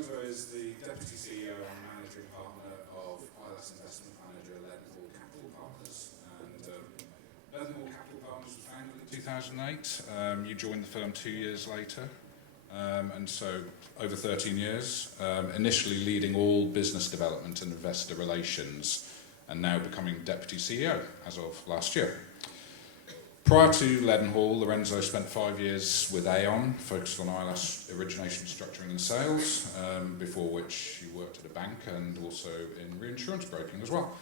Lorenzo is the Deputy CEO and Managing Partner of ILS Investment Manager, Leadenhall Capital Partners. And Leadenhall Capital Partners was founded in 2008. You joined the firm 2 years later. And so over 13 years, initially leading all business development and investor relations, and now becoming Deputy CEO as of last year. Prior to Leadenhall, Lorenzo spent 5 years with Aon, focused on ILS origination, structuring and sales, before which he worked at a bank and also in reinsurance broking as well.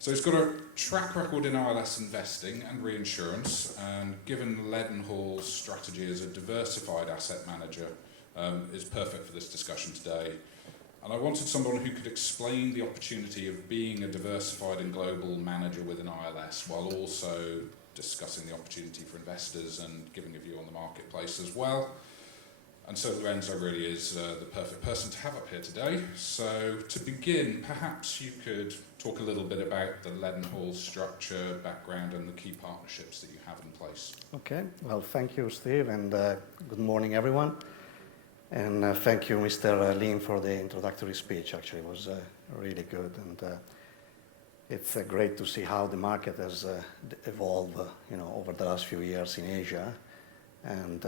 So he's got a track record in ILS investing and reinsurance, and given Leadenhall's strategy as a diversified asset manager, is perfect for this discussion today. And I wanted someone who could explain the opportunity of being a diversified and global manager within ILS, while also discussing the opportunity for investors and giving a view on the marketplace as well. And so Lorenzo really is the perfect person to have up here today. So to begin, perhaps you could talk a little bit about the Leadenhall structure, background, and the key partnerships that you have in place. Okay, well, thank you, Steve, and good morning, everyone. And thank you, Mr. Lin, for the introductory speech. Actually, it was really good, and it's great to see how the market has evolved, over the last few years in Asia, and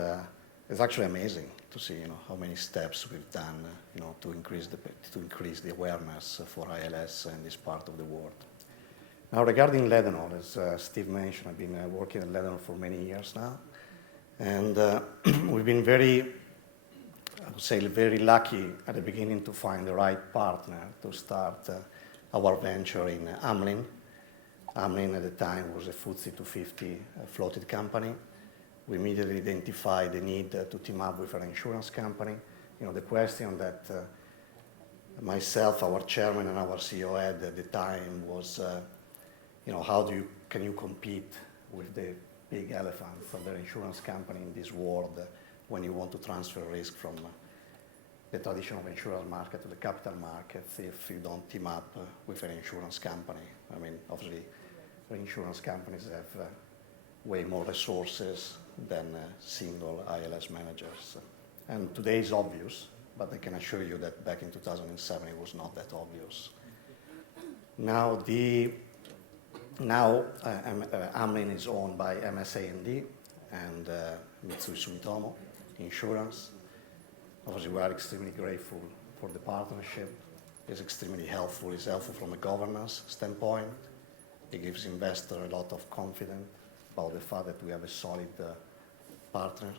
it's actually amazing to see, how many steps we've done, to increase the awareness for ILS in this part of the world. Now, regarding Leadenhall, as Steve mentioned, I've been working at Leadenhall for many years now, and we've been very lucky at the beginning to find the right partner to start our venture in Amlin. Amlin at the time was a FTSE 250 floated company. We immediately identified the need to team up with an insurance company. The question that myself, our chairman, and our CEO had at the time was, can you compete with the big elephants of the insurance company in this world when you want to transfer risk from the traditional insurance market to the capital markets if you don't team up with an insurance company? I mean, obviously, insurance companies have way more resources than single ILS managers. And today is obvious, but I can assure you that back in 2007 it was not that obvious. Now, Amlin is owned by MSA&D and Mitsui Sumitomo Insurance. Obviously, we are extremely grateful for the partnership. It's extremely helpful. It's helpful from a governance standpoint. It gives investors a lot of confidence about the fact that we have a solid partner.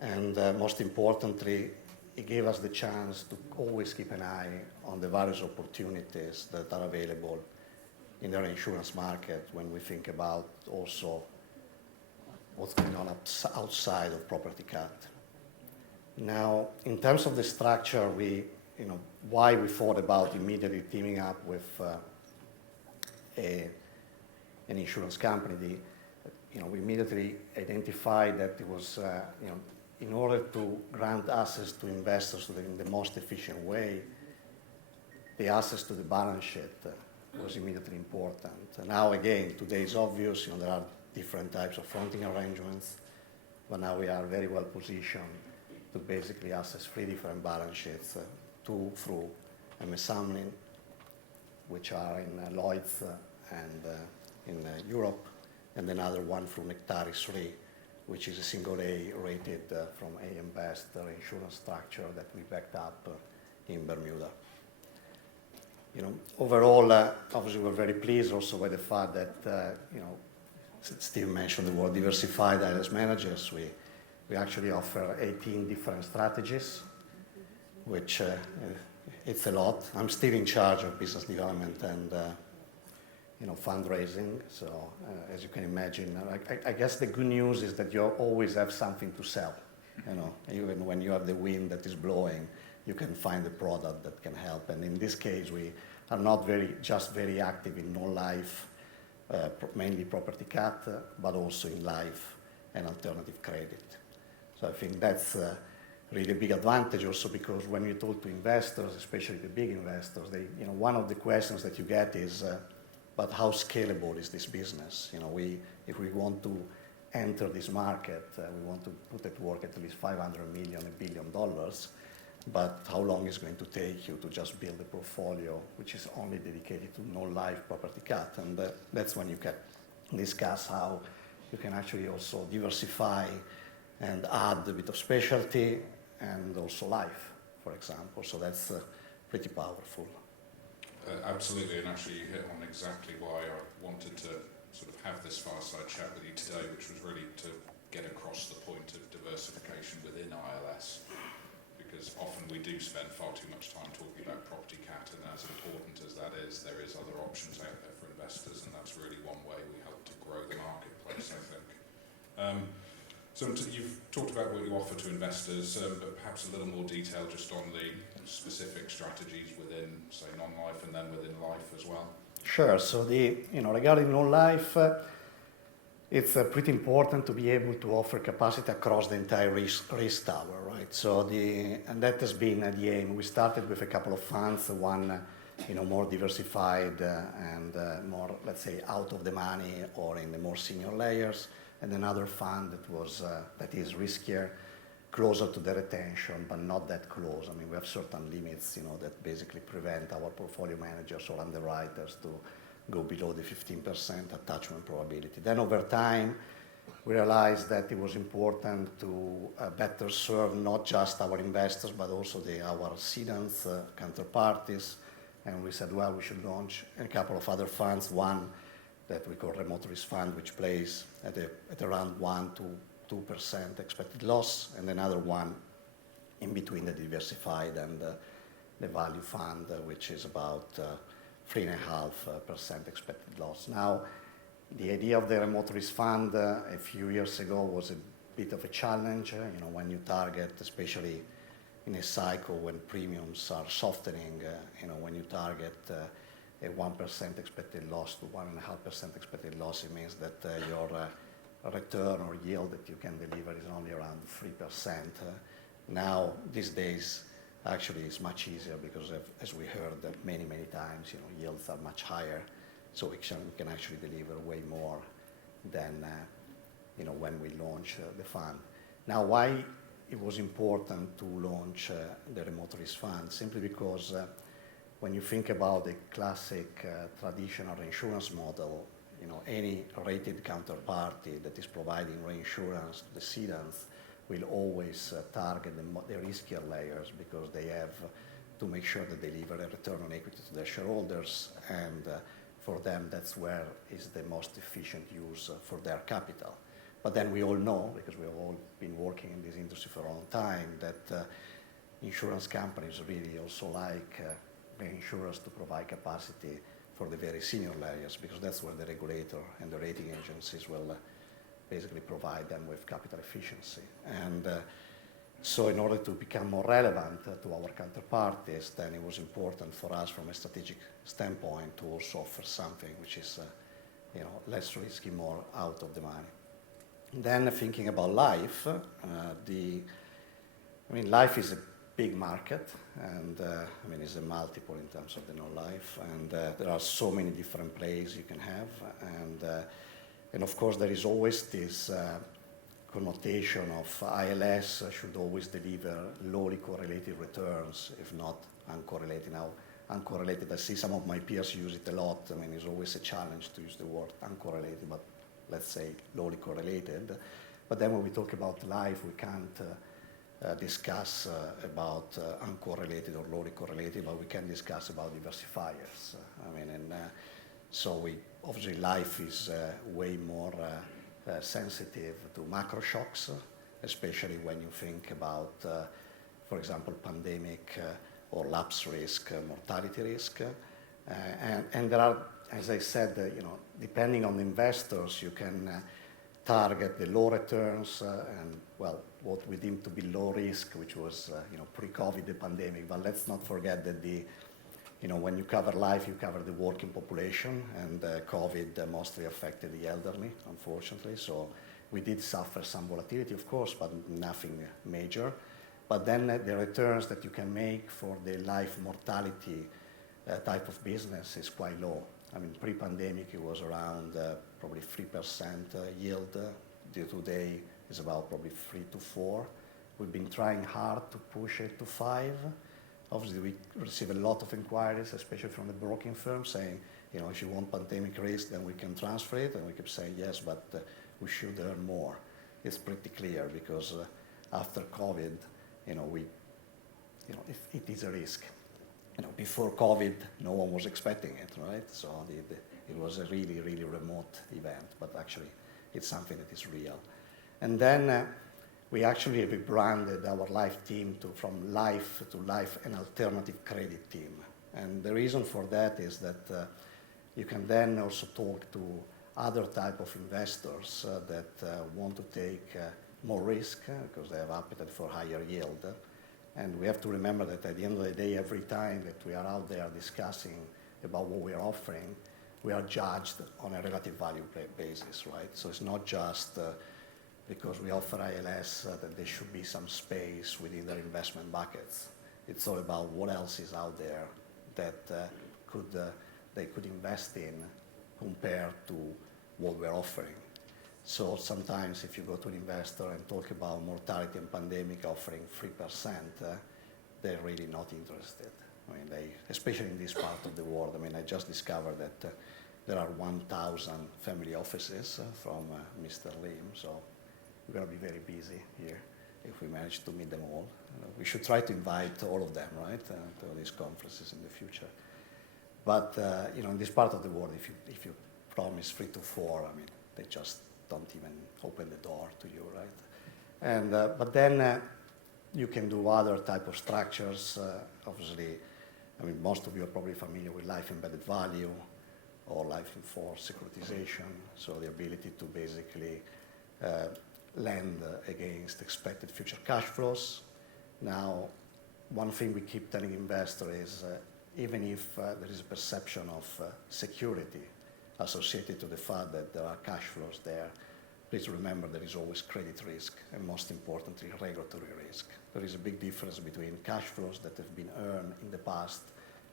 And most importantly, it gave us the chance to always keep an eye on the various opportunities that are available in the insurance market when we think about also what's going on outside of property cat. Now, in terms of the structure, why we thought about immediately teaming up with an insurance company, we immediately identified that it was, in order to grant access to investors in the most efficient way, the access to the balance sheet was immediately important. Now, again, today is obvious, there are different types of fronting arrangements, but now we are very well positioned to basically access 3 different balance sheets, 2 through MS Amlin, which are in Lloyd's and in Europe, and another one through Nectaris Re, which is a single A rated from AM Best insurance structure that we backed up in Bermuda. Overall, obviously we're very pleased also by the fact that, Steve mentioned the word diversified ILS managers. We actually offer 18 different strategies, which it's a lot. I'm still in charge of business development and fundraising. So as you can imagine, I guess the good news is that you always have something to sell. Even when you have the wind that is blowing, you can find a product that can help. And in this case, we are not very active in non-life, mainly property cat, but also in life and alternative credit. So I think that's really a big advantage also, because when you talk to investors, especially the big investors, one of the questions that you get is, but how scalable is this business? If we want to enter this market, we want to put it to work at least $500 million, $1 billion. but how long is going to take you to just build a portfolio which is only dedicated to non-life property cat? And that's when you can discuss how you can actually also diversify and add a bit of specialty and also life, for example. So that's pretty powerful. Absolutely, and actually you hit on exactly why I wanted to sort of have this fireside chat with you today, which was really to get across the point of diversification within ILS, because often we do spend far too much time talking about property cat, and as important as that is, there is other options out there for investors, and that's really one way we help to grow the marketplace, I think. So you've talked about what you offer to investors, but perhaps a little more detail just on the specific strategies within, say, non-life and then within life as well. Sure. So regarding non-life, it's pretty important to be able to offer capacity across the entire risk tower, right? So and that has been the aim. We started with a couple of funds, one more diversified and more, let's say, out of the money or in the more senior layers, and another fund that is riskier, closer to the retention, but not that close. I mean, we have certain limits, that basically prevent our portfolio managers or underwriters to go below the 15% attachment probability. Then over time, we realized that it was important to better serve not just our investors, but also our cedants, counterparties. And we said, well, we should launch a couple of other funds, one that we call remote risk fund, which plays at around 1 to 2% expected loss, and another one in between the diversified and the value fund, which is about 3.5% expected loss. Now, the idea of the remote risk fund a few years ago was a bit of a challenge, when you target, especially in a cycle when premiums are softening, when you target a 1% expected loss to 1.5% expected loss, it means that your return or yield that you can deliver is only around 3%. Now, these days, actually, it's much easier because, as we heard many, many times, yields are much higher, so we can actually deliver way more than when we launch the fund. Now, why it was important to launch the remote risk fund? Simply because when you think about the classic traditional reinsurance model, any rated counterparty that is providing reinsurance to the cedants will always target the riskier layers because they have to make sure that they deliver a return on equity to their shareholders, and for them that's where is the most efficient use for their capital. But then we all know, because we have all been working in this industry for a long time, that insurance companies really also like reinsurers to provide capacity for the very senior layers, because that's where the regulator and the rating agencies will basically provide them with capital efficiency. And so in order to become more relevant to our counterparties, then it was important for us from a strategic standpoint to also offer something which is less risky, more out of the money. Then thinking about life, life is a big market, and it's a multiple in terms of the non-life, and there are so many different plays you can have, and of course there is always this connotation of ILS should always deliver lowly correlated returns, if not uncorrelated. Now, uncorrelated, I see some of my peers use it a lot. It's always a challenge to use the word uncorrelated, but let's say lowly correlated. But then when we talk about life, we can't discuss about uncorrelated or lowly correlated, but we can discuss about diversifiers. So obviously life is way more sensitive to macro shocks, especially when you think about, for example, pandemic or lapse risk, mortality risk. And there are, as I said, depending on the investors, you can target the low returns and, well, what we deem to be low risk, which was, pre-COVID, the pandemic. But let's not forget that when you cover life, you cover the working population, and COVID mostly affected the elderly, unfortunately. So we did suffer some volatility, of course, but nothing major. But then the returns that you can make for the life mortality type of business is quite low. Pre-pandemic, it was around probably 3% yield. Today is about probably 3 to 4. We've been trying hard to push it to 5. Obviously, we receive a lot of inquiries, especially from the broking firms, saying, if you want pandemic risk, then we can transfer it. And we keep saying, yes, but we should earn more. It's pretty clear because after COVID, it is a risk. Before COVID, no one was expecting it, right? So it was a really, really remote event, but actually it's something that is real. And then we actually rebranded our life team from life to life and alternative credit team. And the reason for that is that you can then also talk to other type of investors that want to take more risk because they have appetite for higher yield. And we have to remember that at the end of the day, every time that we are out there discussing about what we are offering, we are judged on a relative value basis, right? So it's not just because we offer ILS that there should be some space within their investment buckets. It's all about what else is out there that they could invest in compared to what we're offering. So sometimes if you go to an investor and talk about mortality and pandemic offering 3%, they're really not interested. I mean, especially in this part of the world. I mean, I just discovered that there are 1,000 family offices from Mr. Lim, so we're going to be very busy here if we manage to meet them all. We should try to invite all of them, right, to these conferences in the future. But in this part of the world, if you promise 3 to 4, I mean, they just don't even open the door to you, right? And but then you can do other type of structures. Obviously, I mean, most of you are probably familiar with life embedded value or life in force securitization. So the ability to basically lend against expected future cash flows. Now, one thing we keep telling investors is even if there is a perception of security associated to the fact that there are cash flows there, please remember there is always credit risk and most importantly regulatory risk. There is a big difference between cash flows that have been earned in the past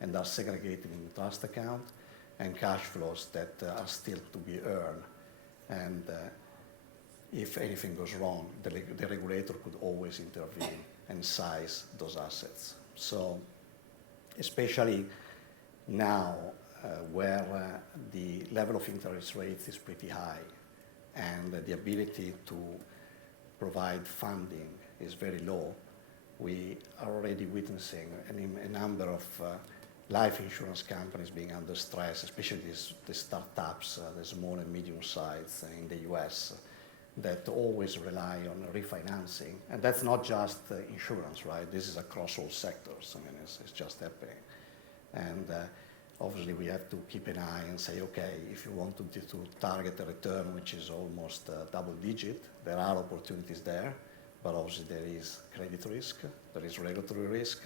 and are segregated in the trust account and cash flows that are still to be earned. And if anything goes wrong, the regulator could always intervene and size those assets. So especially now where the level of interest rates is pretty high and the ability to provide funding is very low, we are already witnessing a number of life insurance companies being under stress, especially the startups, the small and medium size in the US, that always rely on refinancing. And that's not just insurance, right? This is across all sectors. I mean, it's just happening. And obviously we have to keep an eye and say, okay, if you want to target a return which is almost double digit, there are opportunities there, but obviously there is credit risk, there is regulatory risk,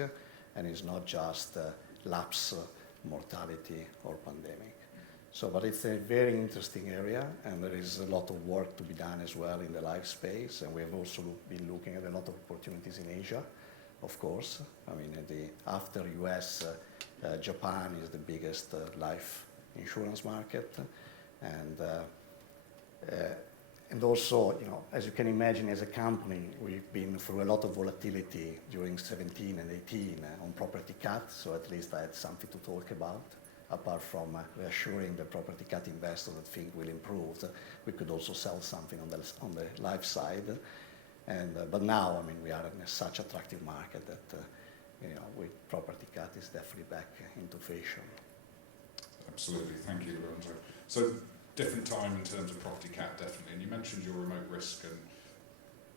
and it's not just lapse, mortality, or pandemic. So, but it's a very interesting area, and there is a lot of work to be done as well in the life space, and we have also been looking at a lot of opportunities in Asia, of course. I mean, after US, Japan is the biggest life insurance market, and also, as you can imagine, as a company, we've been through a lot of volatility during 17 and 18 on property cat, so at least I had something to talk about. Apart from reassuring the property cat investor that things will improve, we could also sell something on the life side. But now, I mean, we are in such attractive market that, with property cat is definitely back into fashion. Absolutely, thank you, Lorenzo. So, different time in terms of property cat, definitely. And you mentioned your remote risk, and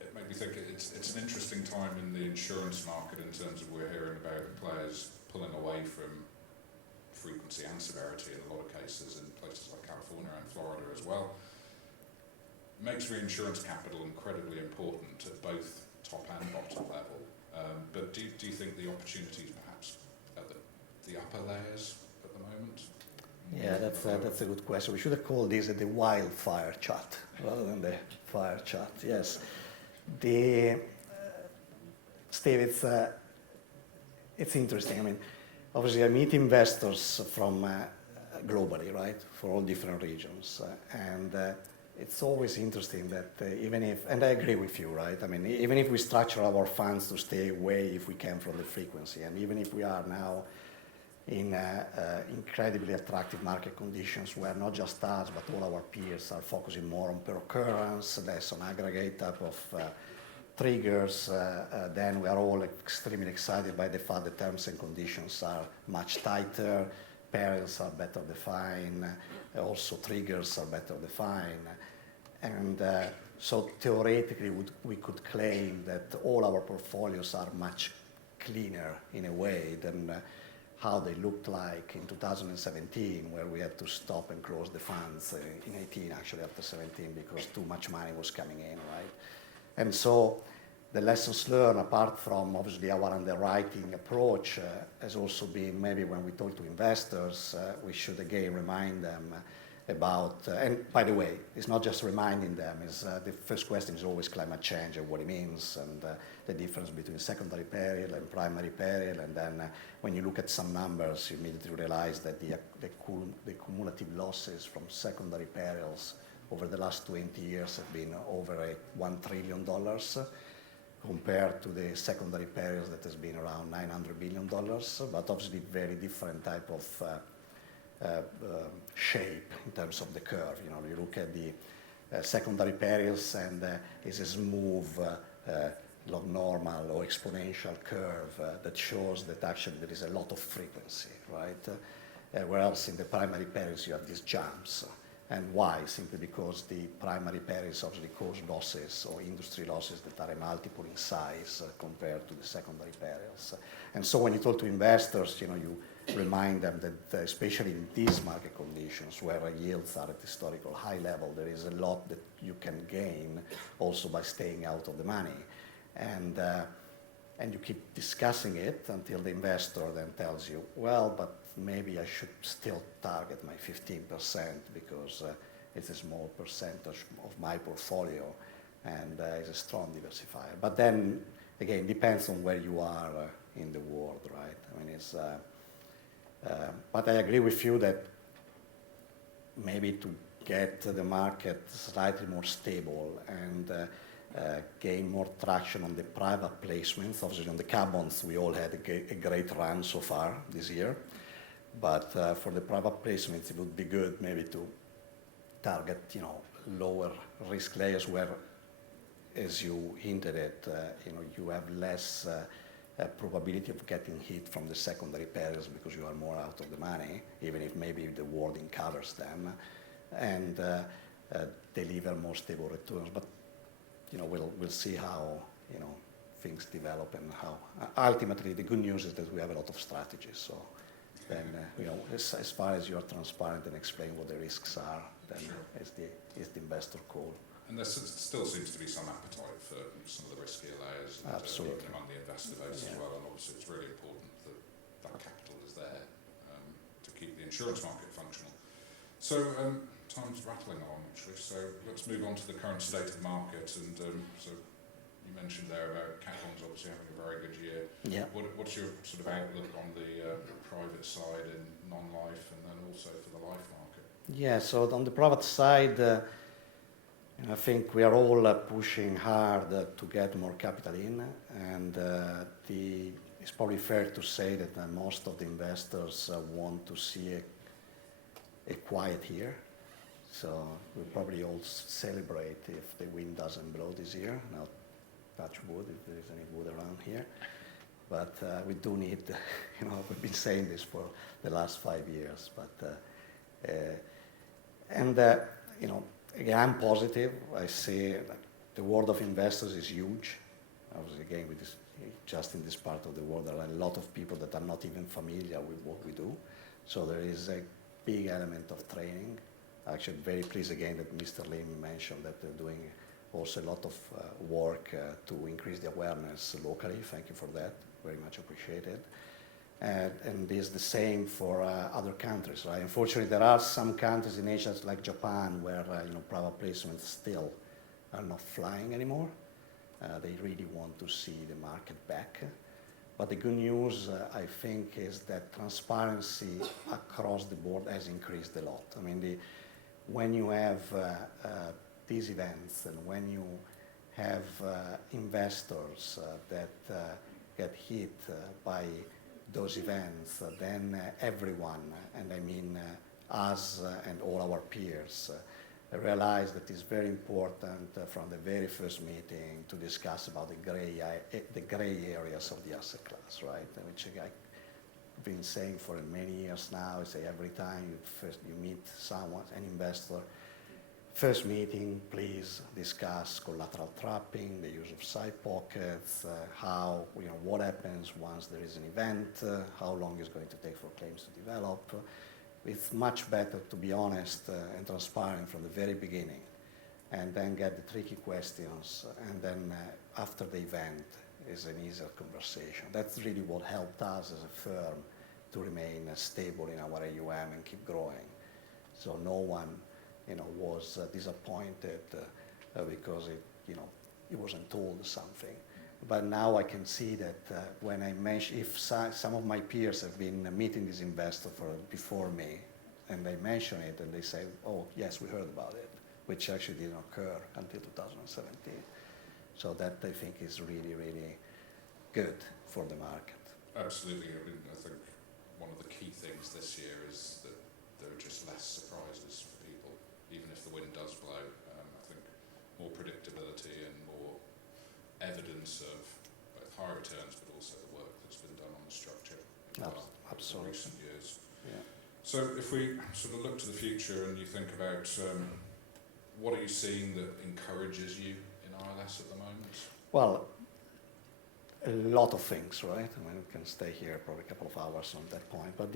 it made me think it's an interesting time in the insurance market in terms of we're hearing about players pulling away from frequency and severity in a lot of cases in places like California and Florida as well. Makes reinsurance capital incredibly important at both top and bottom level. But do you think the opportunities perhaps at the upper layers at the moment? Yeah, that's a good question. We should have called this the wildfire chat rather than the fire chat. Yes, Steve, it's interesting. I mean, obviously, I meet investors from globally, right, for all different regions, and it's always interesting that even if, and I agree with you, right? I mean, even if we structure our funds to stay away if we can from the frequency, and even if we are now in incredibly attractive market conditions where not just us, but all our peers are focusing more on per occurrence, less on aggregate type of triggers, then we are all extremely excited by the fact that terms and conditions are much tighter, perils are better defined, also triggers are better defined. And so theoretically we could claim that all our portfolios are much cleaner in a way than how they looked like in 2017, where we had to stop and close the funds, in 18 actually after 17, because too much money was coming in, right? And so the lessons learned, apart from obviously our underwriting approach, has also been maybe when we talk to investors, we should again remind them about, and by the way, it's not just reminding them, it's, the first question is always climate change and what it means, and the difference between secondary peril and primary peril, and then when you look at some numbers, you immediately realize that the cumulative losses from secondary perils over the last 20 years have been over $1 trillion, compared to the secondary perils that has been around $900 billion, but obviously very different type of shape in terms of the curve. You know, you look at the secondary perils and it's a smooth log normal or exponential curve that shows that actually there is a lot of frequency, right? Whereas in the primary perils you have these jumps. And why? Simply because the primary perils obviously cause losses or industry losses that are a multiple in size compared to the secondary perils. And so when you talk to investors, you know, you remind them that especially in these market conditions where yields are at historical high level, there is a lot that you can gain also by staying out of the money. And you keep discussing it until the investor then tells you, well, but maybe I should still target my 15% because it's a small percentage of my portfolio and it's a strong diversifier. But then, again, depends on where you are in the world, right? I mean, it's, but I agree with you that maybe to get the market slightly more stable and gain more traction on the private placements. Obviously, on the cat bonds, we all had a great run so far this year. But for the private placements, it would be good maybe to target, you know, lower risk layers where, as you hinted at, you know, you have less probability of getting hit from the secondary perils because you are more out of the money, even if maybe the wording covers them, and deliver more stable returns. But you know, we'll see how, you know, things develop and how. Ultimately, the good news is that we have a lot of strategies. So then, you know, as far as you are transparent and explain what the risks are, then is the investor call. And there still seems to be some appetite for some of the riskier layers, and even among the investor base as well. And obviously, it's really important that that capital is there to keep the insurance market functional. So time's rattling on, actually. So let's move on to the current state of the market. And so you mentioned there about cat bonds obviously having a very good year. Yeah. What's your sort of outlook on the private side in non-life and then also for the life market? Yeah. So on the private side. I think we are all pushing hard to get more capital in, and it's probably fair to say that most of the investors want to see a quiet year. So we'll probably all celebrate if the wind doesn't blow this year. Now, touch wood if there is any wood around here. But we do need, you know, we've been saying this for the last 5 years. But you know. Again, I'm positive. I see that the world of investors is huge. Obviously, again, with this, just in this part of the world, there are a lot of people that are not even familiar with what we do. So there is a big element of training. Actually, very pleased again that Mr. Lim mentioned that they're doing also a lot of work to increase the awareness locally. Thank you for that. Very much appreciated. And is the same for other countries, right? Unfortunately, there are some countries in Asia, like Japan, where you know, private placements still are not flying anymore. They really want to see the market back. But the good news, I think, is that transparency across the board has increased a lot. I mean, when you have these events and when you have investors that get hit by those events, then everyone, and I mean us and all our peers, realize that it's very important from the very first meeting to discuss about the gray areas of the asset class, right? Which I've been saying for many years now. I say every time you meet someone, an investor, first meeting, please discuss collateral trapping, the use of side pockets, how, what happens once there is an event, how long it's going to take for claims to develop. It's much better to be honest and transparent from the very beginning, and then get the tricky questions, and then after the event is an easier conversation. That's really what helped us as a firm to remain stable in our AUM and keep growing. So no one was disappointed because it wasn't told something. But now I can see that when I mention, if some of my peers have been meeting this investor before me, and they mention it, and they say, "Oh, yes, we heard about it," which actually didn't occur until 2017. So that I think is really, really good for the market. Absolutely. I think one of the key things this year is that there are just less surprises for people, even if the wind does blow. I think more predictability and more evidence of both high returns, but also the work that's been done on the structure in recent years. Yeah. So if we sort of look to the future and you think about what are you seeing that encourages you in ILS at the moment? Well, a lot of things, right? I mean, we can stay here probably a couple of hours on that point, but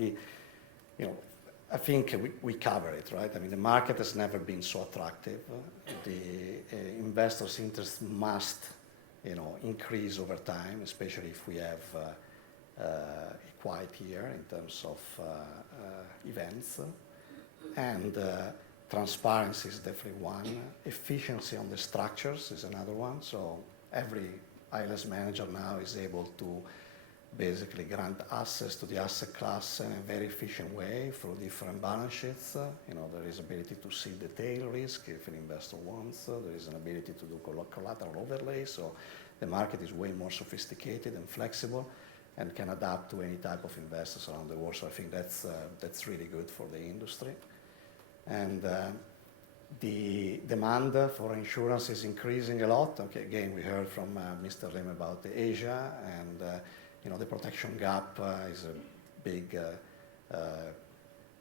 I think we cover it, right? I mean, the market has never been so attractive. The investors' interest must, increase over time, especially if we have a quiet year in terms of events. And transparency is definitely one. Efficiency on the structures is another one. So every ILS manager now is able to basically grant access to the asset class in a very efficient way through different balance sheets. There is ability to see the tail risk if an investor wants. There is an ability to do collateral overlay. So the market is way more sophisticated and flexible and can adapt to any type of investors around the world. So I think that's really good for the industry. And the demand for insurance is increasing a lot. Okay, again, we heard from Mr. Lim about Asia, and the protection gap is a big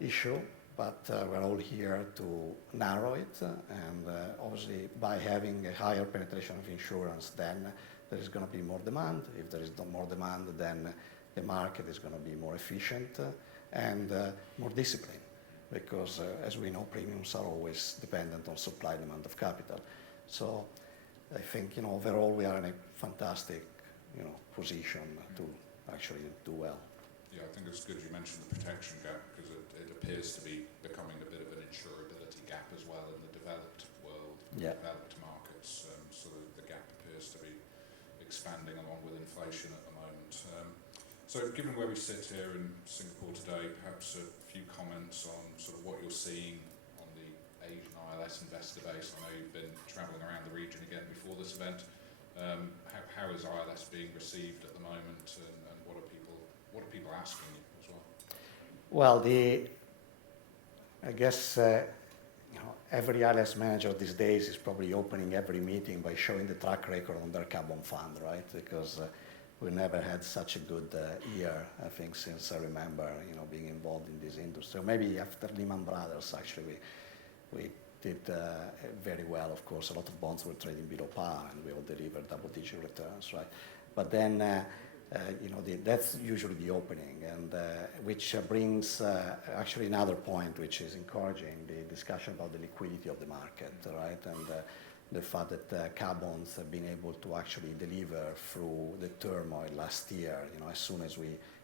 issue, but we're all here to narrow it. And obviously, by having a higher penetration of insurance, then there is going to be more demand. If there is more demand, then the market is going to be more efficient and more disciplined, because as we know, premiums are always dependent on supply and demand of capital. So I think overall we are in a fantastic position to actually do well. Yeah, I think it's good you mentioned the protection gap, because it appears to be becoming a bit of an insurability gap as well in the developed world, developed markets. So the gap appears to be expanding along with inflation at the moment. So given where we sit here in Singapore today, perhaps a few comments on sort of what you're seeing on the Asian ILS investor base. I know you've been travelling around the region again before this event. How is ILS being received at the moment, and what are people asking you as well? Well, I guess every ILS manager these days is probably opening every meeting by showing the track record on their carbon fund, right? Because we never had such a good year, I think, since I remember, being involved in this industry. Maybe after Lehman Brothers, actually, we did very well. Of course, a lot of bonds were trading below par, and we all delivered double-digit returns, right? But then, that's usually the opening, and which brings actually another point, which is encouraging the discussion about the liquidity of the market, right? And the fact that car bonds have been able to actually deliver through the turmoil last year. As soon as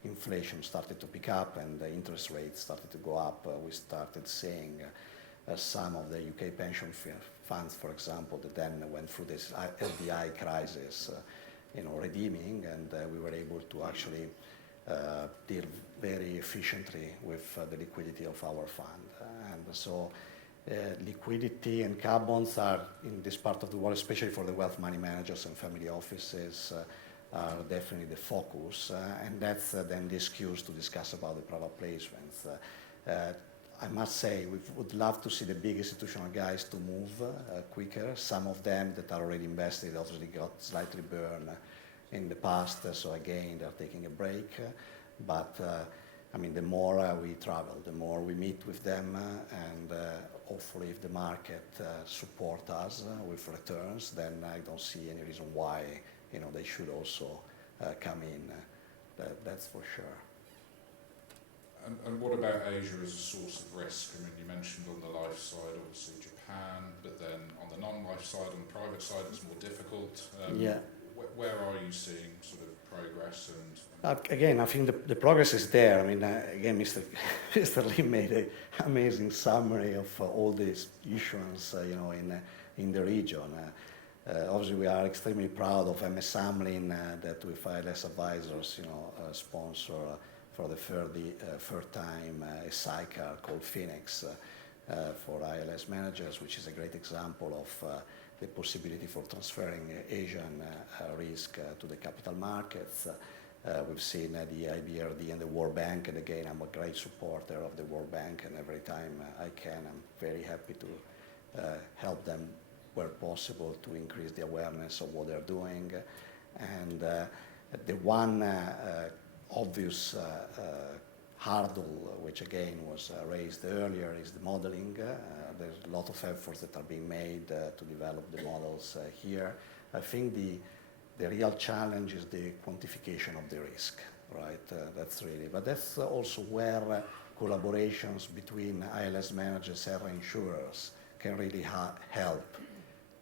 inflation started to pick up and the interest rates started to go up, we started seeing some of the UK pension funds, for example, that then went through this LDI crisis, redeeming, and we were able to actually deal very efficiently with the liquidity of our fund. And so liquidity and car bonds are, in this part of the world, especially for the wealth money managers and family offices, are definitely the focus. And that's then the excuse to discuss about the private placements. I must say, we would love to see the big institutional guys to move quicker. Some of them that are already invested obviously got slightly burned in the past, so again, they're taking a break. But I mean, the more we travel, the more we meet with them, and hopefully if the market support us with returns, then I don't see any reason why, you know, they should also come in. That's for sure. And what about Asia as a source of risk? I mean, you mentioned on the life side, obviously Japan, but then on the non-life side, on the private side, it's more difficult. Yeah. Where are you seeing sort of progress? And again, I think the progress is there. I mean, again, Mr. Lee made an amazing summary of all these issuance, you know, in the region. Obviously, we are extremely proud of MS Amlin that with ILS Advisors, you know, sponsor for the third time a sidecar called Phoenix for ILS managers, which is a great example of the possibility for transferring Asian risk to the capital markets. We've seen the IBRD and the World Bank, and again, I'm a great supporter of the World Bank, and every time I can, I'm very happy to help them where possible to increase the awareness of what they're doing. And the one obvious hurdle, which again was raised earlier, is the modeling. There's a lot of efforts that are being made to develop the models here. I think the real challenge is the quantification of the risk, right? That's really, but that's also where collaborations between ILS managers and reinsurers can really help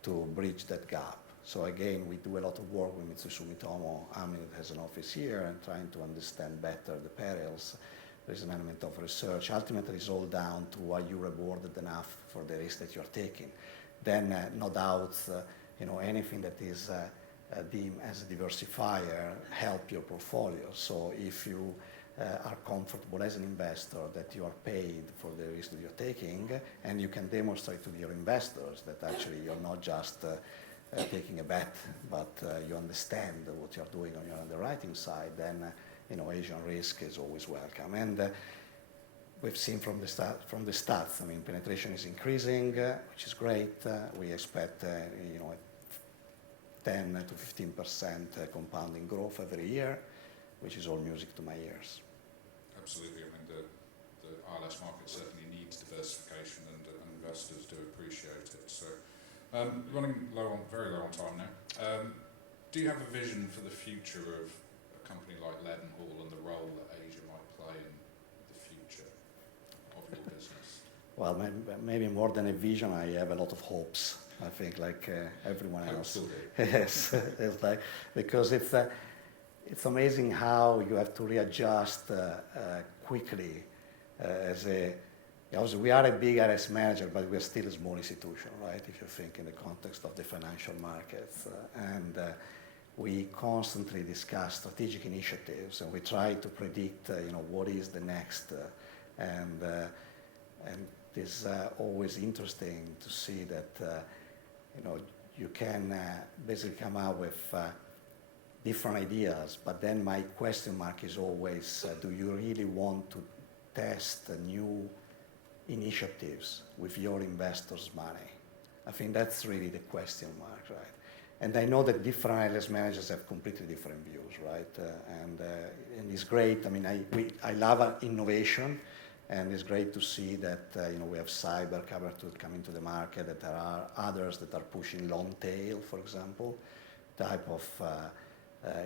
to bridge that gap. So again, we do a lot of work with Mitsui Sumitomo. Amlin has an office here and trying to understand better the perils. There's an element of research. Ultimately, it's all down to are you rewarded enough for the risk that you're taking. Then, no doubt, you know, anything that is deemed as a diversifier help your portfolio. So if you are comfortable as an investor that you are paid for the risk that you're taking, and you can demonstrate to your investors that actually you're not just taking a bet, but you understand what you're doing on your underwriting side, then you know, Asian risk is always welcome. And we've seen from the stats, I mean, penetration is increasing, which is great. We expect, you know, 10 to 15% compounding growth every year, which is all music to my ears. Absolutely. I mean, the ILS market certainly needs diversification, and investors do appreciate it. So, running very low on time now. Do you have a vision for the future of a company like Leadenhall and the role that Asia might play in the future of your business? Well, maybe more than a vision, I have a lot of hopes. I think, like everyone else. Yes, it's like, because it's amazing how you have to readjust quickly. Also, we are a big ILS manager, but we're still a small institution, right? If you think in the context of the financial markets, and we constantly discuss strategic initiatives, and we try to predict, you know, what is the next, and it's always interesting to see that, you know, you can basically come out with different ideas, but then my question mark is always, do you really want to test new initiatives with your investors' money? I think that's really the question mark, right? And I know that different ILS managers have completely different views, right? And it's great. I mean, I love innovation, and it's great to see that you know, we have cyber cover to come into the market, that there are others that are pushing long tail, for example, type of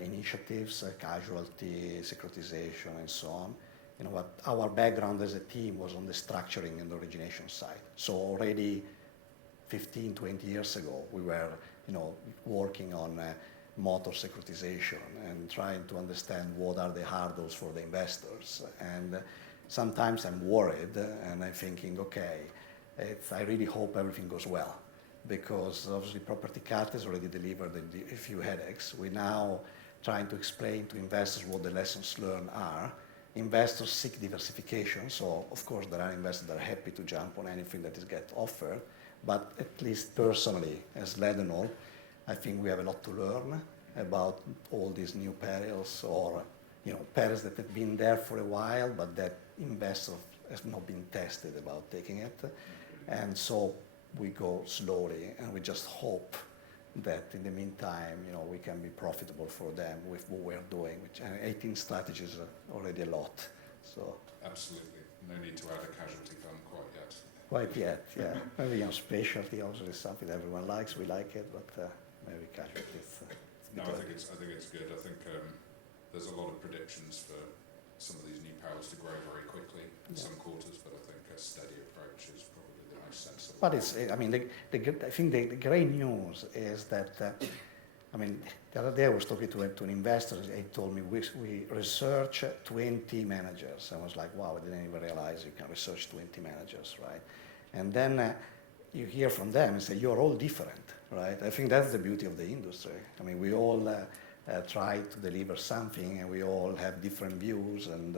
initiatives, casualty, securitization, and so on. You know what, our background as a team was on the structuring and origination side. So already 15, 20 years ago, we were, you know, working on motor securitization and trying to understand what are the hurdles for the investors. And sometimes I'm worried, and I'm thinking, okay, I really hope everything goes well, because obviously Property Cat has already delivered a few headaches. We're now trying to explain to investors what the lessons learned are investors seek diversification. So, of course, there are investors that are happy to jump on anything that is get offered. But at least personally, as Leadenhall, I think we have a lot to learn about all these new perils, or perils that have been there for a while, but that investors have not been tested about taking it. And so we go slowly, and we just hope that in the meantime, we can be profitable for them with what we're doing. Which 18 strategies are already a lot. So absolutely, no need to add a casualty fund quite yet. Quite yet, yeah. Maybe specialty also is something that everyone likes. We like it, but maybe casualties. No, I think it's good. I think there's a lot of predictions for some of these new perils to grow very quickly in some quarters, but I think a steady approach is probably the most sensible. But I think the great news is that, the other day I was talking to an investor. He told me we research 20 managers. I was like, wow, I didn't even realize you can research 20 managers, right? And then you hear from them and say, you're all different, right? I think that's the beauty of the industry. We all try to deliver something, and we all have different views, and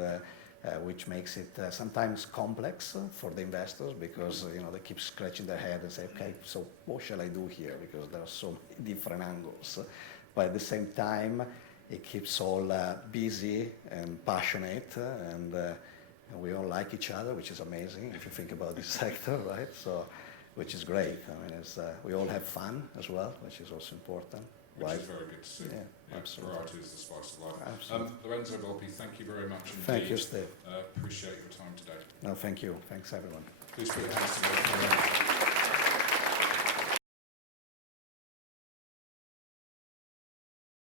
which makes it sometimes complex for the investors, because they keep scratching their head and say, okay, so what shall I do here? Because there are so many different angles. But at the same time, it keeps all busy and passionate, and we all like each other, which is amazing if you think about this sector, right? So, which is great. We all have fun as well, which is also important. Which is very good to see. Yeah, absolutely. Variety is the spice of life. Absolutely. Lorenzo Volpi, thank you very much indeed. Thank you, Steve. Appreciate your time today. No, thank you. Thanks, everyone. Please put your hands together.